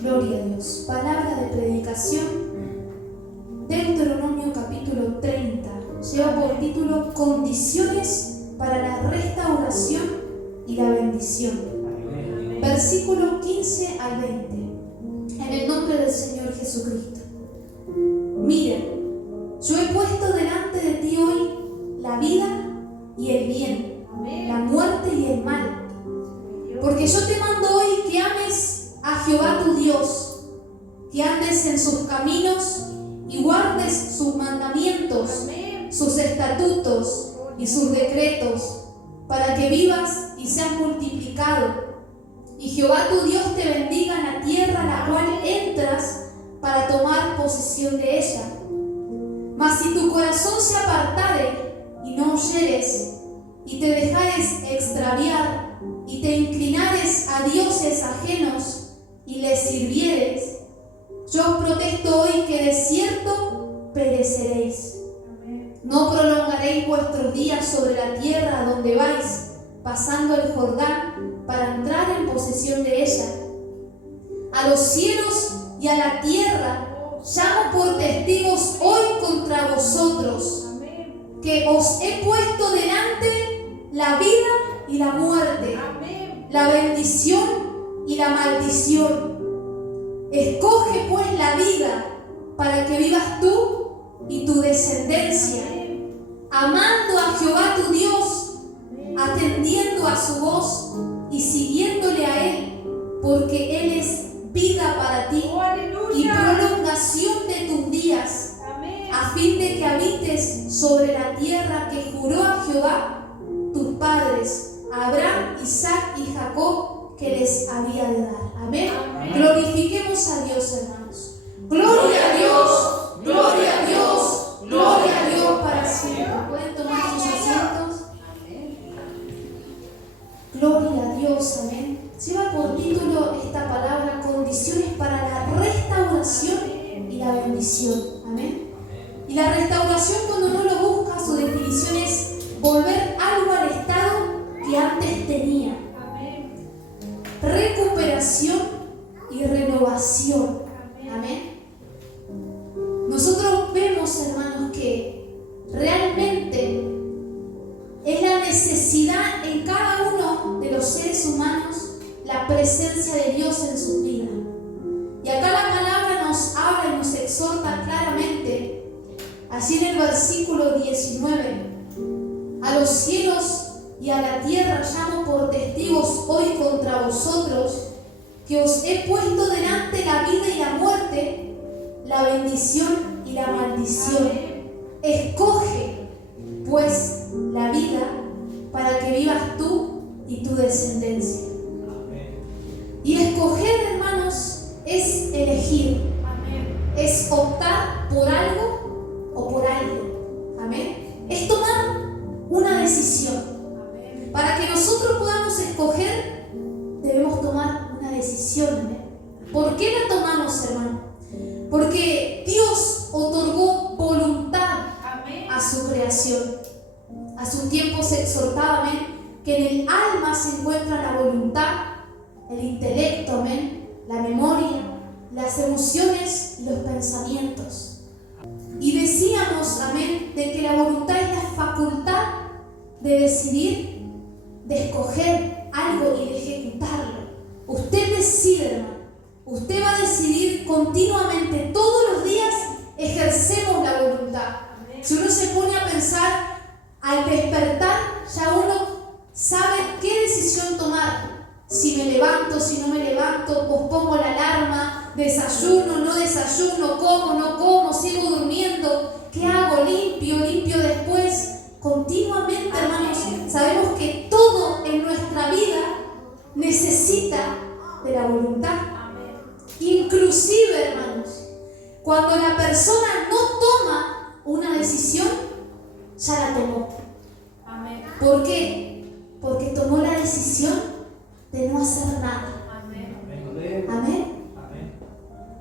Gloria a Dios. Palabra de predicación, Deuteronomio capítulo 30. Lleva por título Condiciones para la restauración y la bendición. Versículo 15 al 20. En el nombre del Señor Jesucristo. Miren, yo he puesto delante de ti hoy la vida y el bien, la muerte y el mal. Porque yo te mando hoy que ames a Jehová tu Dios, que andes en sus caminos y guardes sus mandamientos, sus estatutos y sus decretos, para que vivas y seas multiplicado. Y Jehová tu Dios te bendiga en la tierra a la cual entras para tomar posesión de ella. Mas si tu corazón se apartare y no oyeres, y te dejares extraviar, y te inclinares a dioses ajenos y les sirvieres, yo os protesto hoy que de cierto pereceréis. No prolongaréis vuestros días sobre la tierra a donde vais, pasando el Jordán para entrar en posesión de ella. A los cielos y a la tierra llamo por testigos hoy contra vosotros, que os he puesto delante la vida y la muerte, la bendición y la maldición. Escoge pues la vida para que vivas tú y tu descendencia, amando a Jehová tu Dios, atendiendo a su voz y siguiéndole a Él, porque Él es vida para ti y prolongación de tus días, a fin de que habites sobre la tierra que juró a Jehová tus padres, Abraham, Isaac y Jacob, que les había de dar. Amén. Glorifiquemos a Dios, hermanos. Gloria a Dios, gloria a Dios, gloria a Dios para siempre. ¿Pueden tomar sus asientos? Gloria a Dios, amén. Lleva por título esta palabra Condiciones para la restauración y la bendición. Amén. Y la restauración, cuando uno lo busca, su definición es volver algo al estado que antes tenía. Recuperación y renovación. Amén. Nosotros vemos, hermanos, que realmente es la necesidad en cada uno de los seres humanos la presencia de Dios en su vida. Y acá la palabra nos habla y nos exhorta claramente, así en el versículo 19: a los cielos y a la tierra llamo por testigos hoy contra vosotros, que os he puesto delante la vida y la muerte, la bendición y la maldición. Escoge pues la vida para que vivas tú y tu descendencia. Y escoger, hermanos, es elegir. Es optar por algo o por alguien. Amén. Es tomar una decisión. Para que nosotros podamos escoger, debemos tomar una decisión. ¿Amén? ¿Por qué la tomamos, hermano? Porque Dios otorgó voluntad a su creación. Hace un tiempo se exhortaba, amén, que en el alma se encuentra la voluntad, el intelecto, amén, la memoria, las emociones y los pensamientos. Y decíamos, amén, de que la voluntad es la facultad de decidir, de escoger algo y de ejecutarlo. Usted decide, hermano. Usted va a decidir continuamente, todos los días ejercemos la voluntad. Si uno se pone a pensar, al despertar ya uno sabe qué decisión tomar. Si me levanto, si no me levanto, pospongo la alarma, desayuno, no desayuno, como, no como, sigo durmiendo, ¿qué hago? Limpio después. Continuamente, hermanos, sabemos que todo en nuestra vida necesita de la voluntad. Inclusive, hermanos, cuando la persona no toma una decisión, ya la tomó. ¿Por qué? Porque tomó la decisión de no hacer nada. Amén.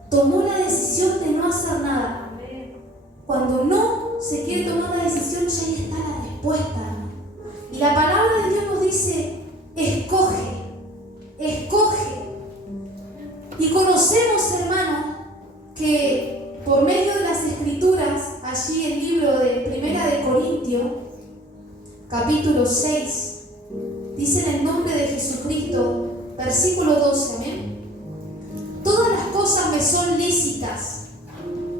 Tomó la decisión de no hacer nada. Cuando no se quiere tomar la decisión, ya ahí está la respuesta, hermano. Y la palabra de Dios nos dice: escoge. Y conocemos Conocemos, hermanos, que por medio de las Escrituras, allí el libro de Primera de Corintios, capítulo 6, dice en el nombre de Jesucristo, versículo 12, amén. Todas las cosas me son lícitas,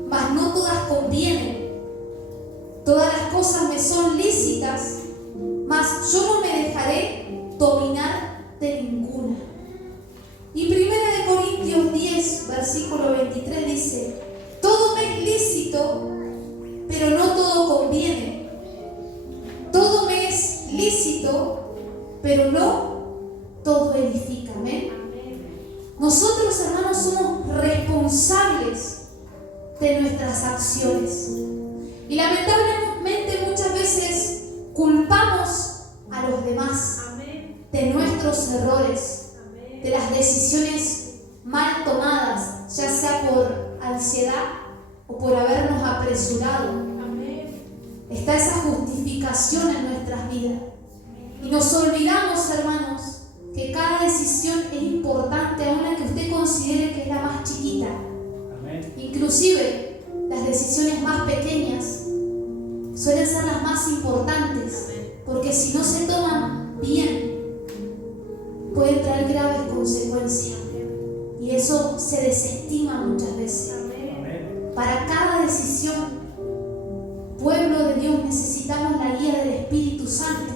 mas no todas convienen. Todas las cosas me son lícitas, mas yo no me dejaré dominar de ninguna. Y 1 Corintios 10, versículo 23 dice: todo me es lícito, pero no todo conviene. Todo me es lícito, pero no todo edifica. Amén. Nosotros, hermanos, somos responsables de nuestras acciones. Y lamentablemente muchas veces culpamos a los demás de nuestros errores, de las decisiones mal tomadas, ya sea por ansiedad o por habernos apresurado. Está esa justificación en nuestras vidas. Y nos olvidamos, hermanos, que cada decisión es importante, aun la que usted considere que es la más chiquita. Inclusive las decisiones más pequeñas suelen ser las más importantes, porque si no se toman bien, pueden traer graves consecuencias. Y eso se desestima muchas veces. Para cada decisión, pueblo de Dios, necesitamos la guía del Espíritu Santo.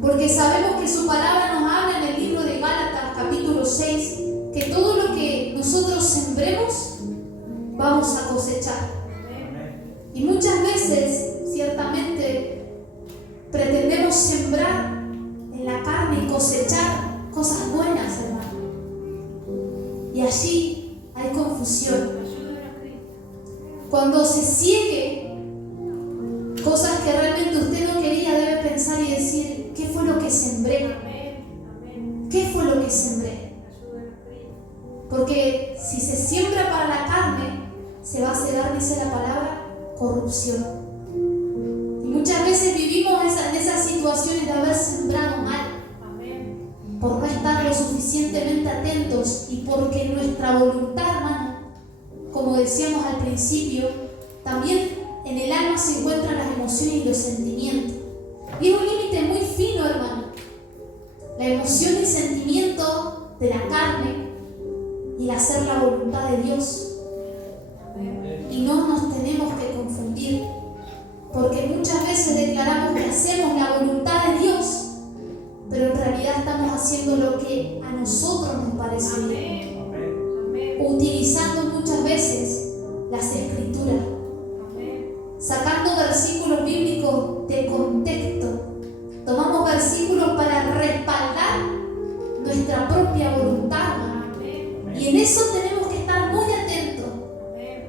Porque sabemos que su palabra nos habla en el libro de Gálatas, capítulo 6, que todo lo que nosotros sembremos, vamos a cosechar. Y muchas veces, ciertamente, pretendemos sembrar en la carne y cosechar cosas buenas, hermano. Y allí hay confusión. Cuando se ciegue cosas que realmente usted no quería, debe pensar y decir: ¿qué fue lo que sembré? ¿Qué fue lo que sembré? Porque si se siembra para la carne, se va a cegar, dice la palabra, corrupción. Y muchas veces vivimos en esas situaciones de haber sembrado mal, por no estar lo suficientemente atentos y porque nuestra voluntad, hermano, como decíamos al principio, también en el alma se encuentran las emociones y los sentimientos. Y es un límite muy fino, hermano. La emoción y el sentimiento de la carne y el hacer la voluntad de Dios. Y no nos tenemos que confundir, porque muchas veces declaramos que hacemos la voluntad de Dios, pero en realidad estamos haciendo lo que a nosotros nos parece bien, utilizando muchas veces las Escrituras, sacando versículos bíblicos de contexto. Tomamos versículos para respaldar nuestra propia voluntad, y en eso tenemos que estar muy atentos.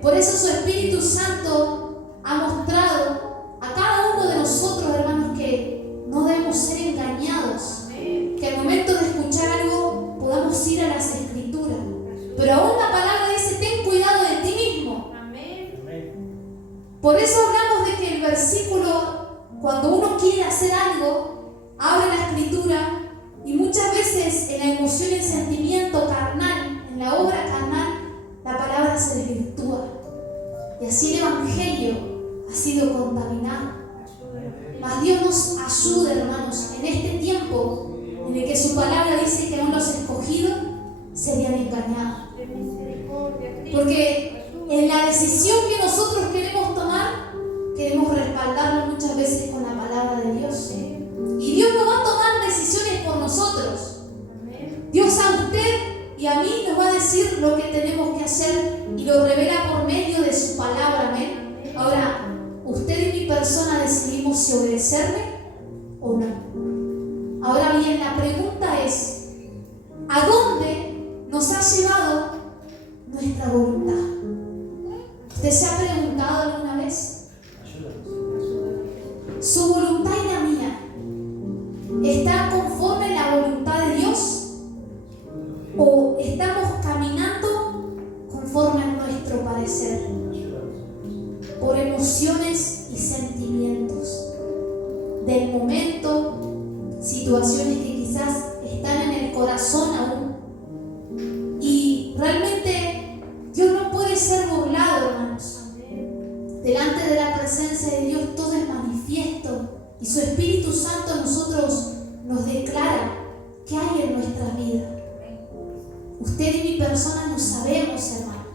Por eso su Espíritu Santo ha mostrado a cada uno de nosotros, hermanos, que no debemos ser engañados, que al momento de escuchar algo podamos ir a las Escrituras. Pero aún la palabra dice: ten cuidado de ti mismo. Por eso hablamos de que el versículo, cuando uno quiere hacer algo, abre la Escritura, y muchas veces en la emoción y el sentimiento carnal, en la obra carnal, la palabra se desvirtúa. Y así el Evangelio ha sido contaminado. Mas Dios nos ayude, hermanos, en este tiempo en el que su palabra dice que aún los escogidos serían engañados. Porque en la decisión que nosotros queremos tomar, queremos respaldarlo muchas veces con la palabra de Dios. Y Dios no va a tomar decisiones por nosotros. Dios a usted y a mí nos va a decir lo que tenemos que hacer y lo revela por medio de su palabra. Amén. Ahora, usted y mi persona decidimos si obedecerle o no. Ahora bien, la pregunta es: ¿a dónde nos ha llevado nuestra voluntad? ¿Usted se ha preguntado alguna vez? ¿Su voluntad y la mía está conforme a la voluntad de Dios? ¿O estamos caminando conforme a nuestro parecer? Por emociones y sentimientos del momento, situaciones que quizás están en el corazón aún. Y realmente delante de la presencia de Dios todo es manifiesto y su Espíritu Santo a nosotros nos declara qué hay en nuestra vida. Usted y mi persona lo sabemos, hermano.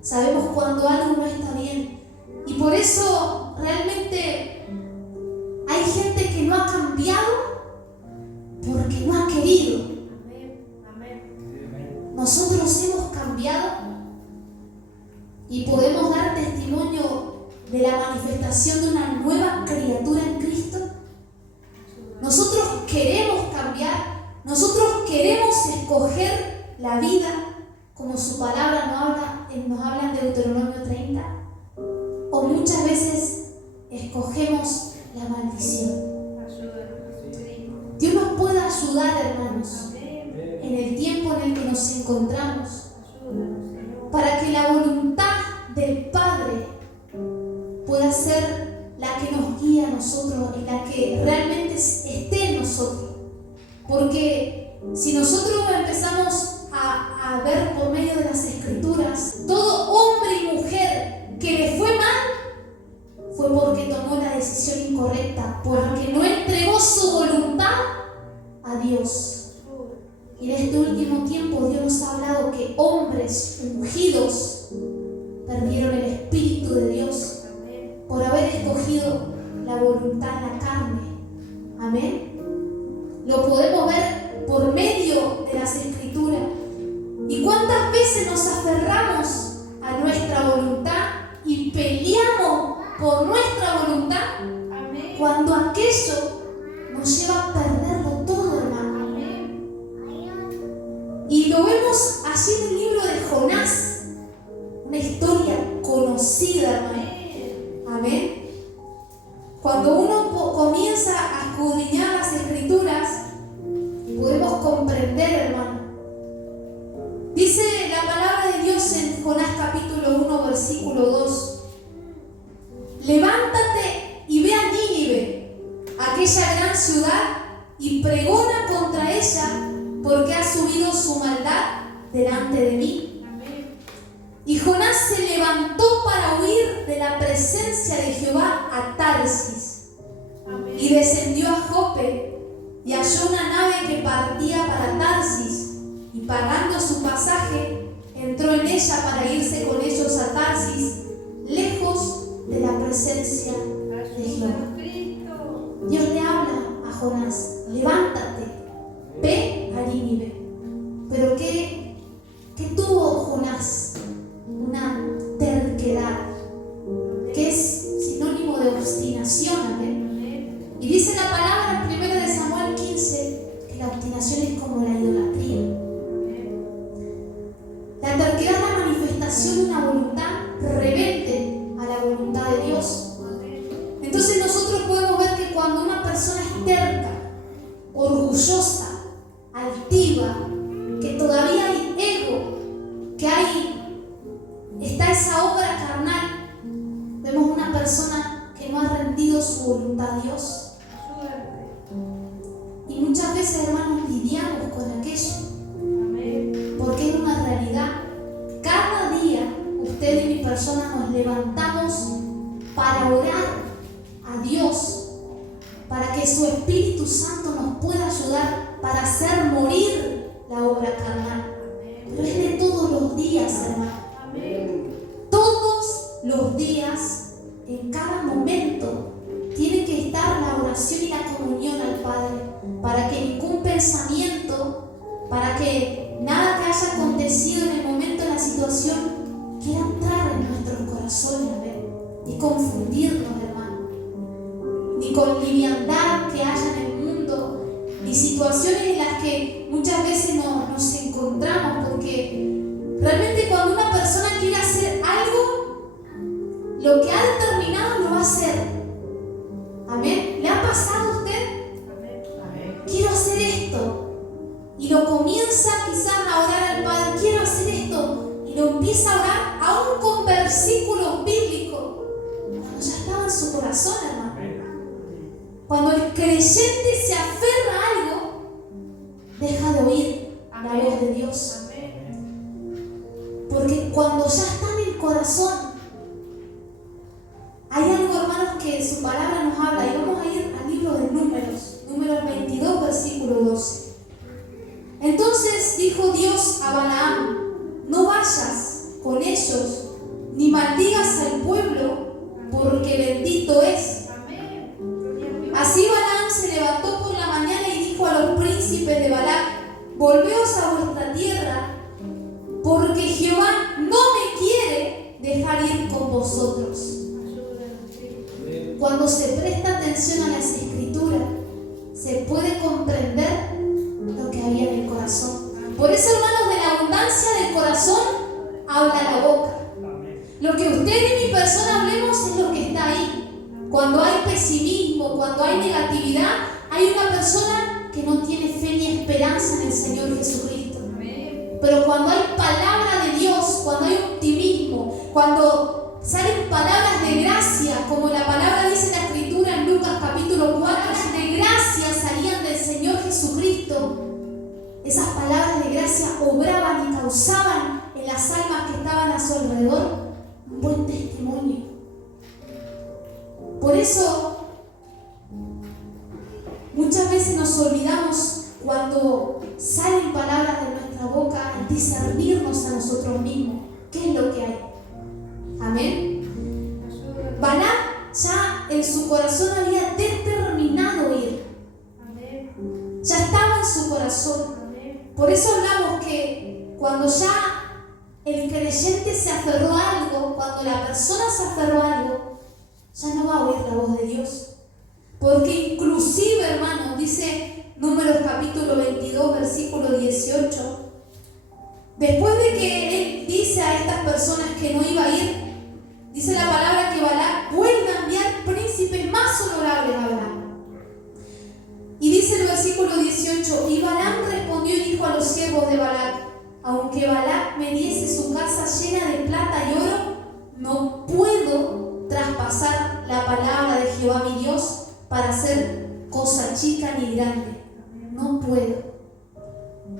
Sabemos cuando algo no está bien. Y por eso realmente hay gente que no ha cambiado porque no ha querido. Nosotros hemos cambiado y podemos dar testimonio de la manifestación de una nueva criatura en Cristo. Nosotros queremos cambiar, nosotros queremos escoger la vida como su palabra nos habla en Deuteronomio 30, o muchas veces escogemos la maldición. Dios nos puede ayudar, hermanos, en el tiempo en el que nos encontramos, para que la voluntad del Padre pueda ser la que nos guíe a nosotros y la que realmente esté en nosotros. Porque si nosotros empezamos a ver por medio de las Escrituras, todo hombre y mujer que le fue mal fue porque tomó la decisión incorrecta, porque no entregó su voluntad a Dios. Y en este último tiempo Dios nos ha hablado que hombres ungidos perdieron el Espíritu de Dios por haber escogido la voluntad en la carne. Amén. Lo podemos ver por medio de las Escrituras. ¿Y cuántas veces nos aferramos a nuestra voluntad y peleamos por nuestra voluntad? Amén. Cuando aquello nos lleva a perderlo todo, hermano. Amén. Y lo vemos así en el libro de Jonás, una historia conocida, hermano. Amén. Cuando uno comienza a escudriñar las Escrituras, podemos comprender, hermano. Dice la palabra de Dios en Jonás capítulo 1, versículo 2. Levántate y ve a Nínive, aquella gran ciudad, y pregona contra ella, porque ha subido su maldad delante de mí. Amén. Y Jonás se levantó para huir de la presencia de Jehová a Tarsis. Amén. Y descendió a Jope y halló una nave que partía para Tarsis, y pagando su pasaje entró en ella para irse con ellos a Tarsis, lejos de la presencia de Jehová. Dios le habla a Jonás: levántate, ve a Nínive. Pero ¿qué tuvo Jonás? Una terquedad, que es sinónimo de obstinación. Amén. Y dice la palabra en 1 de Samuel 15 que la obstinación es como la idolatría. La terquedad es la manifestación de una voluntad rebelde a la voluntad de Dios. Entonces nosotros podemos ver que cuando una persona es terca, orgullosa, altiva, que todavía hay ego, que está esa obra carnal, vemos una persona que no ha rendido su voluntad a Dios. Y muchas veces, hermanos, lidiamos con aquello, porque es una realidad. Cada día usted y mi persona nos levantamos para orar a Dios, para que su Espíritu Santo nos pueda ayudar para hacer morir la obra carnal. Pero es de todos los días, hermano. Todos los días, en cada momento, tiene que estar la oración y la comunión al Padre, para que ningún pensamiento, para que nada que haya acontecido en el momento de la situación quiera entrar en nuestros corazones, ¿ver? Y confundirnos, hermano. Ni con liviandad que haya en el mundo, ni situaciones en las que muchas veces nos encontramos, porque realmente cuando una persona quiere hacer algo, lo que ha determinado lo va a hacer. Amén. ¿Le ha pasado a usted? Amén. Quiero hacer esto. Y lo comienza quizás a orar al Padre: quiero hacer esto. Y lo empieza a orar aún con versículos bíblicos, cuando ya estaba en su corazón, hermano. Cuando el creyente se aferra a algo, deja de oír la voz de Dios. Porque cuando ya está en el corazón, hay versículo 12. Entonces dijo Dios a Balaam: no vayas con ellos, ni maldigas al pueblo, porque bendito es. Así Balaam se levantó por la mañana y dijo a los príncipes de Balac: volveos a vuestra tierra, porque Jehová no me quiere dejar ir con vosotros. Cuando se presta atención a las escrituras, se puede comprender lo que había en el corazón. Por eso, hermanos, de la abundancia del corazón habla la boca. Lo que usted y mi persona hablemos es lo que está ahí. Cuando hay pesimismo, cuando hay negatividad, hay una persona que no tiene fe ni esperanza en el Señor Jesucristo. Pero cuando hay palabra de Dios, cuando hay optimismo, cuando salen palabras de gracia, como la palabra dice en la Escritura en Lucas capítulo 4, de gracia salían del Señor Jesucristo. Esas palabras de gracia obraban y causaban en las almas que estaban a su alrededor un buen testimonio. Por eso, muchas veces nos olvidamos cuando salen palabras de nuestra boca en discernirnos a nosotros mismos. ¿Qué es lo que hay? Amén. Balaam ya en su corazón había determinado ir. Ya estaba en su corazón. Por eso hablamos que cuando ya el creyente se aferró a algo, cuando la persona se aferró a algo, ya no va a oír la voz de Dios. Porque inclusive, hermanos, dice Números capítulo 22, versículo 18, después de que él dice a estas personas que no iba a ir, dice la palabra que Balac vuelve a enviar príncipes más honorables a Balaam. Y dice el versículo 18: y Balaam respondió y dijo a los siervos de Balac: aunque Balac me diese su casa llena de plata y oro, no puedo traspasar la palabra de Jehová mi Dios para hacer cosa chica ni grande. No puedo.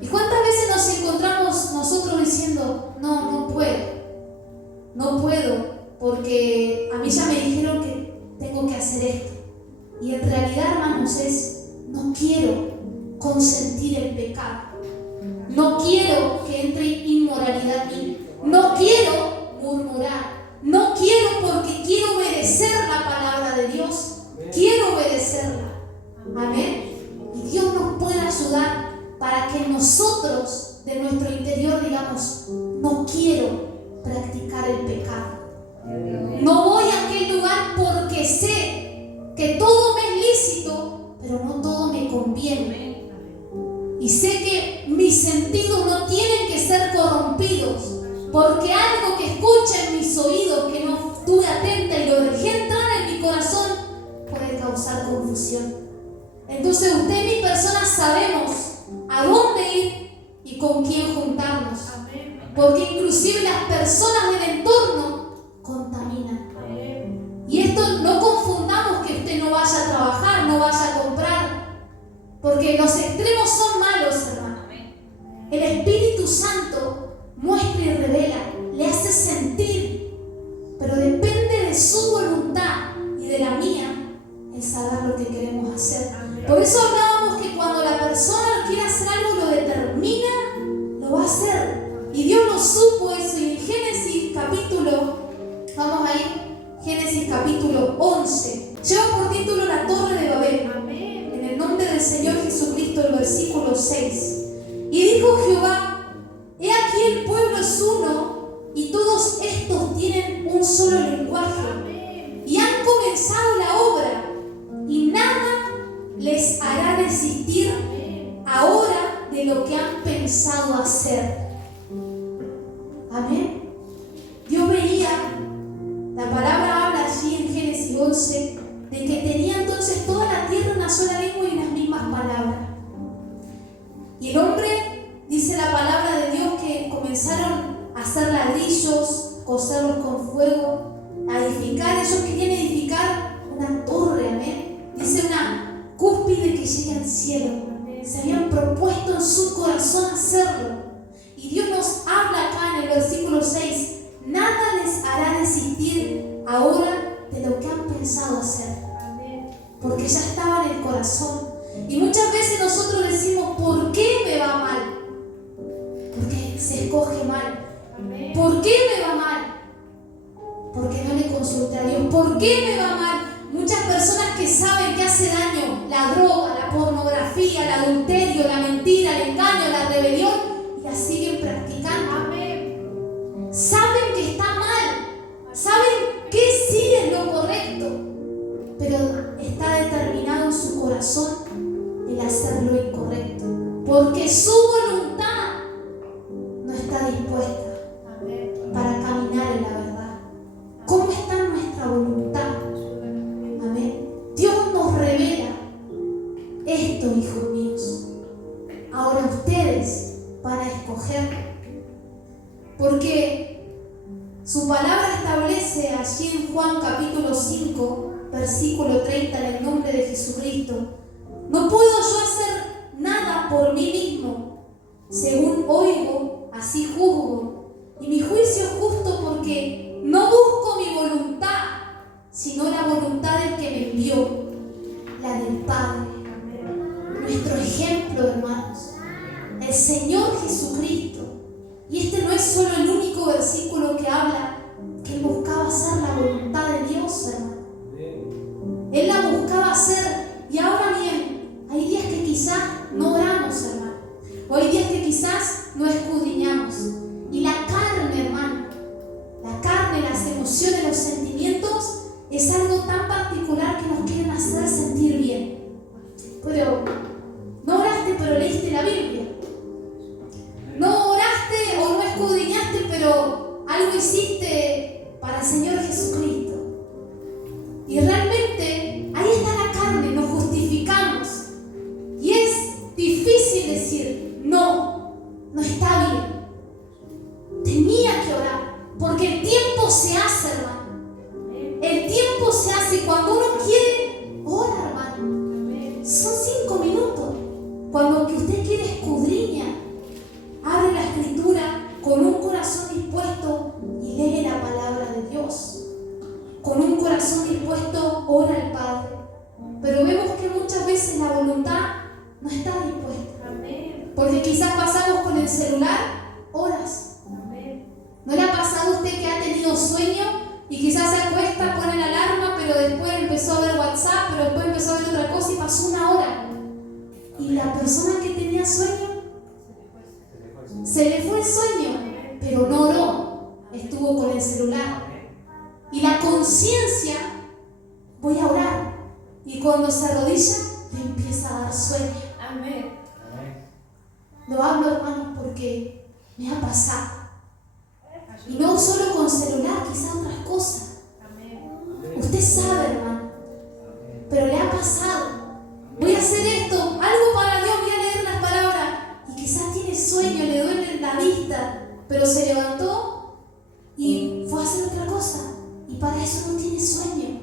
¿Y cuántas veces nos encontramos nosotros diciendo: no puedo, porque a mí ya me dijeron que tengo que hacer esto? Y en realidad, hermanos, no quiero consentir el pecado. No quiero que entre inmoralidad en mí. No quiero murmurar. No quiero, porque quiero obedecer la palabra de Dios. Quiero obedecerla. Amén. Y Dios nos puede ayudar para que nosotros de nuestro interior digamos: no quiero practicar el pecado. No voy a aquel lugar porque sé que todo me es lícito, pero no todo me conviene. Y sé que mis sentidos no tienen que ser corrompidos, porque algo que escucha en mis oídos, que no estuve atenta y lo dejé entrar en mi corazón, puede causar confusión. Entonces usted y mi persona sabemos a dónde ir y con quién juntarnos. Porque inclusive las personas del entorno contaminan. Y esto no confundamos que usted no vaya a trabajar, no vaya a comprar, porque los extremos son malos, hermano. El Espíritu Santo muestra y revela, le hace sentir, pero depende de su voluntad y de la mía el saber lo que queremos hacer. Por eso hablábamos que cuando la persona quiere hacer algo, lo determina, lo va a hacer. Y Dios lo supo eso. Y en Génesis capítulo, vamos a ir, Génesis capítulo 11, lleva por título La Torre de Babel. En el nombre del Señor Jesucristo, el versículo 6. Y dijo Jehová: he aquí el pueblo es uno, y todos estos tienen un solo lenguaje, y han comenzado la obra, y nada les hará desistir ahora de lo que han pensado hacer. Amén. Dios veía, la palabra habla allí en Génesis 11, de que tenía entonces toda la tierra una sola lengua y unas mismas palabras. Y el hombre, dice la palabra de Dios, que comenzaron a hacer ladrillos, coserlos con fuego, a edificar. Ellos querían edificar una torre, amén. Dice una cúspide que llega al cielo. Se habían propuesto en su corazón hacerlo. Y Dios nos habla acá en el versículo 6: nada les hará desistir ahora de lo que han pensado hacer. Porque ya estaba en el corazón. Y muchas veces nosotros decimos, ¿por qué me va mal? Porque se escoge mal. ¿Por qué me va mal? Porque no le consulté a Dios. ¿Por qué me va mal? Muchas personas que saben que hace daño la droga, la pornografía, el adulterio, la mentira, el engaño, la rebelión, y la siguen practicando. Saben que está mal, saben que sí es lo correcto, pero está determinado en su corazón el hacer lo incorrecto, porque su voluntad no está dispuesta para caminar en la verdad. ¿Cómo está nuestra voluntad? Amén. Dios nos revela esto, hijos míos. Ahora ustedes van a escoger, porque su palabra establece allí en Juan capítulo 5, versículo 30, en el nombre de Jesucristo: no puedo yo hacer nada por mí mismo. Según oigo, así juzgo, y mi juicio es justo, porque no busco mi voluntad, sino la voluntad del que me envió, la del Padre. Nuestro ejemplo, hermanos, el Señor Jesucristo. Y este no es solo el único versículo que habla que Él buscaba hacer la voluntad de Dios, hermano. Él la buscaba hacer. Y ahora bien, hay días que quizás no oramos, hermano, o hay días que quizás no escudriñamos. Y la carne, hermano, la carne, las emociones, los sentimientos, es algo tan particular que nos quieren hacer sentir bien. Pero no oraste, pero leíste la Biblia. No oraste o no escudriñaste, pero algo hiciste para el Señor Jesucristo. Y realmente ahí está la carne, nos justificamos. Y es difícil decir, no está bien. Tenía que orar, porque el tiempo se hace, hermano. El tiempo se hace cuando uno quiere, ora, hermano. Son 5 minutos. Cuando que usted quiere escudriña, abre la Escritura con un corazón dispuesto y lee la palabra de Dios. Con un corazón dispuesto, ora al Padre. Pero vemos que muchas veces la voluntad no está dispuesta. Porque quizás pasamos con el celular horas. ¿No le ha pasado a usted que ha tenido sueño y quizás se acuesta, pone la alarma, pero después empezó a ver WhatsApp, pero después empezó a ver otra cosa y pasó 1 hora? Y la persona que tenía sueño, se le fue el sueño, pero no oró, estuvo con el celular. Y la conciencia, voy a orar, y cuando se arrodilla, le empieza a dar sueño. Amén. Lo hablo, hermanos, porque me ha pasado. Y no solo con celular, quizás otras cosas. Usted sabe, hermano, pero le ha pasado. Voy a hacer esto, algo para Dios, voy a leer las palabras, y quizás tiene sueño, le duele la vista, pero se levantó y fue a hacer otra cosa, y para eso no tiene sueño.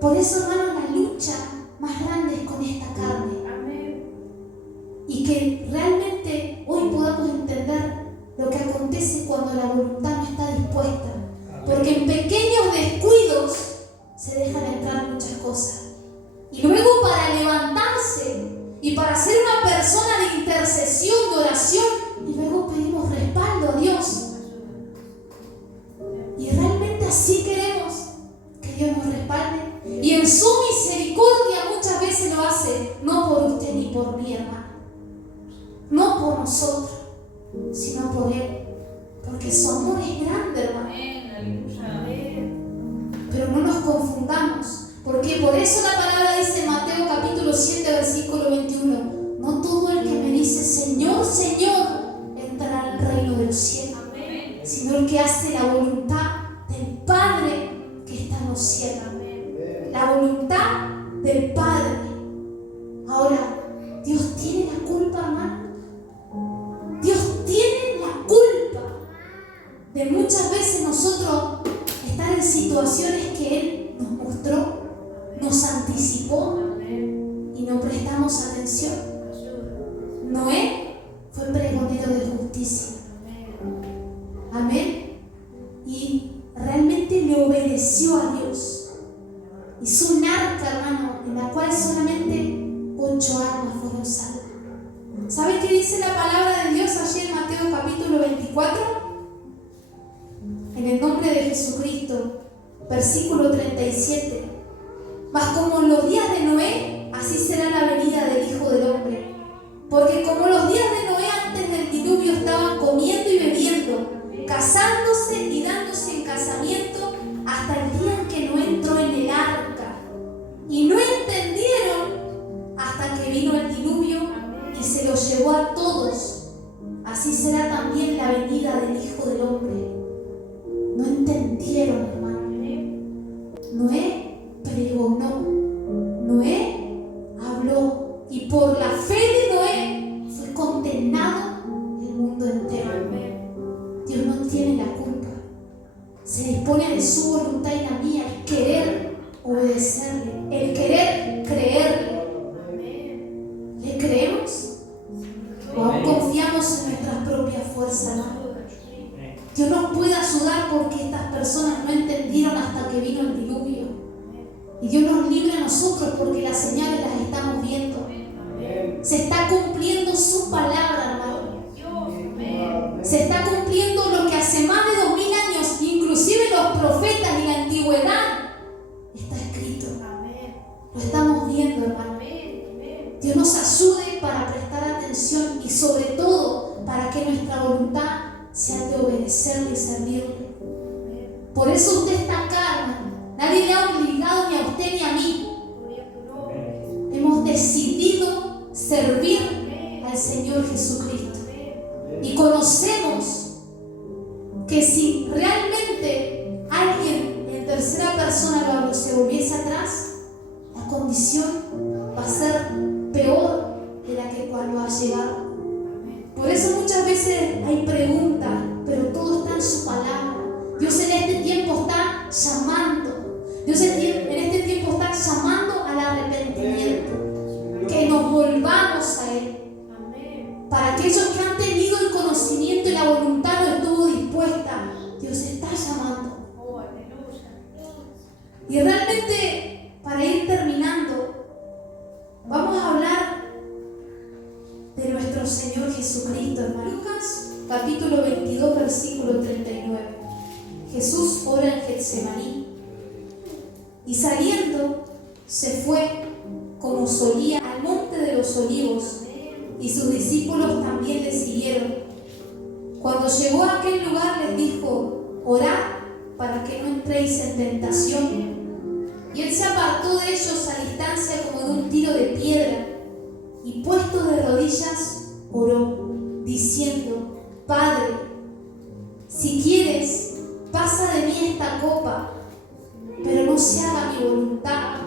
Por eso, hermano, la lucha más grande es con esta carne. Y que realmente hoy podamos entender lo que acontece cuando la voluntad no está dispuesta. Porque en pequeños descuidos se dejan entrar muchas cosas. Y luego, para levantarse y para ser una persona de intercesión, de oración, y luego pedimos respaldo a Dios. Y realmente así queremos que Dios nos respalde. Y en su misericordia muchas veces lo hace, no por usted ni por mí, hermano. No por nosotros, sino por Él. Porque su amor es grande, hermano. Pero no nos confundamos. Porque por eso la palabra dice en Mateo capítulo 7, versículo 21: no todo el que me dice Señor, Señor, entrará al reino de los cielos, sino el que hace la voluntad del Padre que está en los cielos. La voluntad del Padre. Ahora, Dios tiene la culpa, hermano. Dios tiene la culpa de muchas veces nosotros estar en situaciones que Él nos mostró, nos anticipó y no prestamos atención. Noé fue pregonero de justicia. Amén. Y realmente le obedeció a Dios. Hizo un arca, hermano, en la cual solamente ¿Sabe qué dice la palabra de Dios allí en Mateo capítulo 24? En el nombre de Jesucristo, versículo 37. Mas como en los días de Noé, así será la venida del Hijo del Hombre. Porque como los días de Noé antes del diluvio estaban comiendo y bebiendo, casándose y dándose en casamiento, hasta el día en que Noé entró en el arca. Y no entendieron hasta que vino el diluvio y se los llevó a todos. Así será también la venida del Hijo del Hombre. No entendieron, hermano. Noé pregonó, Noé habló, y por la fe de Noé fue condenado el mundo entero. Dios no tiene la culpa. Se dispone de su voluntad y la mía, el querer obedecerle, el querer creerle. ¿Le creemos? ¿O aún confiamos en nuestras propias fuerzas? Dios nos puede ayudar porque estas personas no entendieron hasta que vino el diluvio. Y Dios nos libre a nosotros porque las señales las estamos viendo. Se está cumpliendo su palabra, hermano. Se está cumpliendo lo que hace más de 2000 años, inclusive los profetas y la antigüedad, está escrito. Lo estamos viendo, hermano. Dios nos ayude para prestar atención y sobre todo para que nuestra voluntad sea de obedecerle y servirle. Por eso usted está acá, hermano. Nadie le ha obligado ni a usted ni a mí. Hemos decidido servir al Señor Jesucristo. Y conocemos que si realmente alguien en tercera persona se volviese atrás, la condición va a ser peor de la que cuando ha llegado. Por eso muchas veces hay preguntas, pero todo está en su palabra. Dios en este tiempo está llamando. Dios en este tiempo está llamando al arrepentimiento. Que nos volvamos a Él. Para aquellos que han tenido el conocimiento y la voluntad no estuvo dispuesta, Dios está llamando. Y realmente, para ir terminando, vamos a hablar de nuestro Señor Jesucristo, hermano. Lucas, capítulo 22, versículo 39. Jesús ora en Getsemaní y saliendo se fue como solía al monte de los olivos y sus discípulos también le siguieron. Cuando llegó a aquel lugar les dijo: orad para que no entréis en tentación. Y él se apartó de ellos a distancia como de un tiro de piedra y puesto de rodillas oró, diciendo: Padre, si quieres, pasa de mí esta copa, pero no se haga mi voluntad,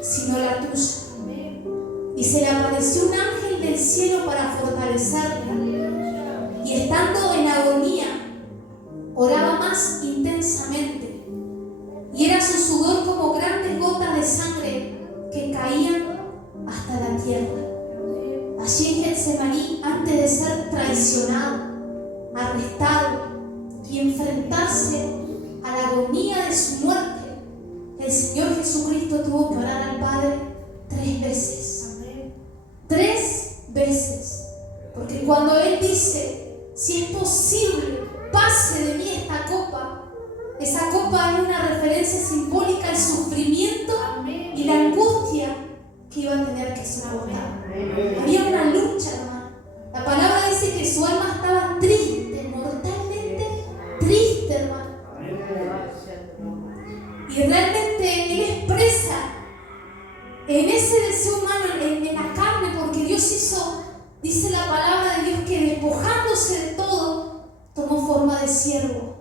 sino la tuya. Y se le apareció un ángel del cielo para fortalecerla, y estando en agonía, oraba más intensamente, y era su sudor como grandes gotas de sangre que caían hasta la tierra. Allí en Getsemaní, antes de ser traicionado, arrestado y enfrentarse a la agonía de su muerte, el Señor Jesucristo tuvo que orar al Padre 3 veces. 3 veces. Porque cuando Él dice: si es posible, pase de mí esta copa, esa copa es una referencia simbólica al sufrimiento y la angustia que iba a tener que soportar. Había una lucha, hermano. La palabra dice que su alma estaba triste, mortalmente triste, hermano. Y realmente Él expresa en ese deseo humano, en la carne, porque Dios hizo, dice la palabra de Dios, que despojándose de todo, tomó forma de siervo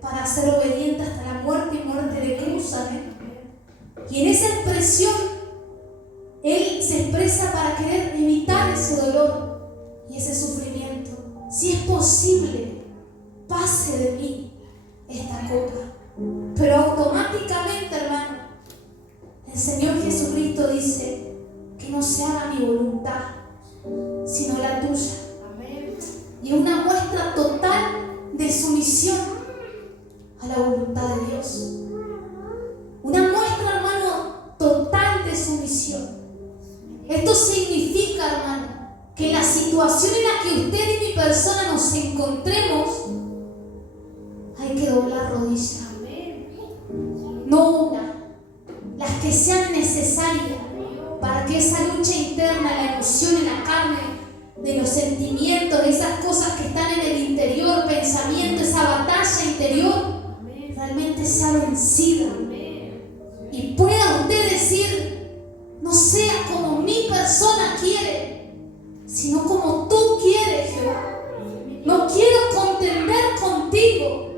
para ser obediente hasta la muerte y muerte de cruz. Amén. Y en esa expresión Él se expresa para querer evitar ese dolor y ese sufrimiento. Si es posible, pase de mí esta copa. Pero automáticamente, hermano, el Señor Jesucristo dice: que no se haga mi voluntad, sino la tuya. Y una muestra total de sumisión a la voluntad de Dios. Una muestra, hermano, total de sumisión. Esto significa, hermano, que en la situación en la que usted y mi persona nos encontremos, hay que doblar rodillas. No una, las que sean necesarias para que esa lucha interna, la emoción en la carne, de los sentimientos, de esas cosas que están en el interior, pensamiento, esa batalla interior, realmente sea vencida. Y pueda usted decir, no sea como mi persona quiere, sino como tú quieres, Jehová. No quiero contender contigo.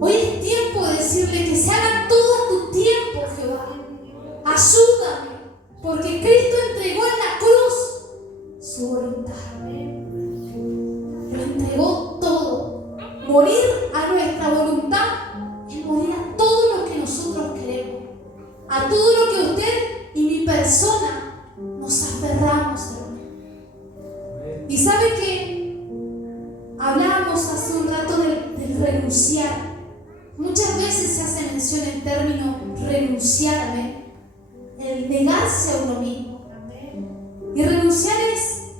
Hoy es tiempo de decirle que se haga todo a tu tiempo, Jehová. Ayúdame, porque Cristo entregó en la cruz su voluntad. Lo entregó todo. Morir a nuestra voluntad es morir a todo lo que nosotros queremos, a todo lo que usted y mi persona nos aferramos, hermano. Y sabe que hablábamos hace un rato del renunciar. Muchas veces se hace mención el término renunciar, ¿eh? El negarse a uno mismo. Y renunciar es,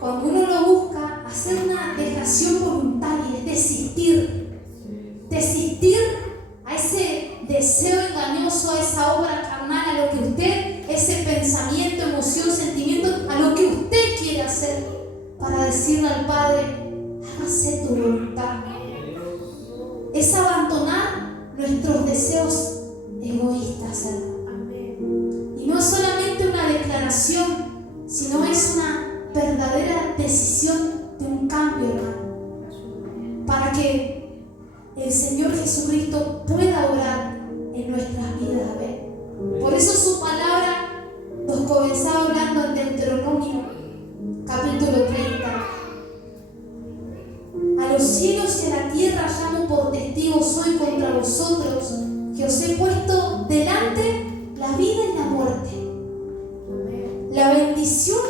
cuando uno lo busca, hacer una dejación voluntaria, es desistir. Desistir a ese deseo engañoso, a esa obra carnal, a lo que usted, ese pensamiento, emoción, sentimiento, a lo que usted quiere hacer, para decirle al Padre, hágase tu voluntad. Es abandonar nuestros deseos egoístas, hermano. Y no es solamente una declaración, sino es una verdadera decisión de un cambio, hermano, para que el Señor Jesucristo pueda obrar en nuestras vidas. Por eso su palabra nos comenzaba hablando en Deuteronomio capítulo 30. A los cielos y a la tierra llamo por testigos hoy contra vosotros, que os he puesto delante la vida y la muerte, la bendición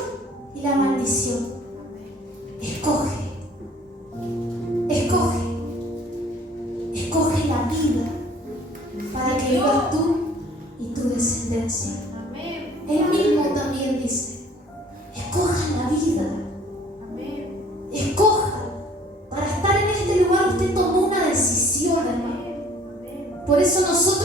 y la maldición. Escoge, escoge, escoge la vida para que vivas tú y tu descendencia. Él mismo también dice, escoja la vida, escoja. Para estar en este lugar usted tomó una decisión, hermano. Por eso nosotros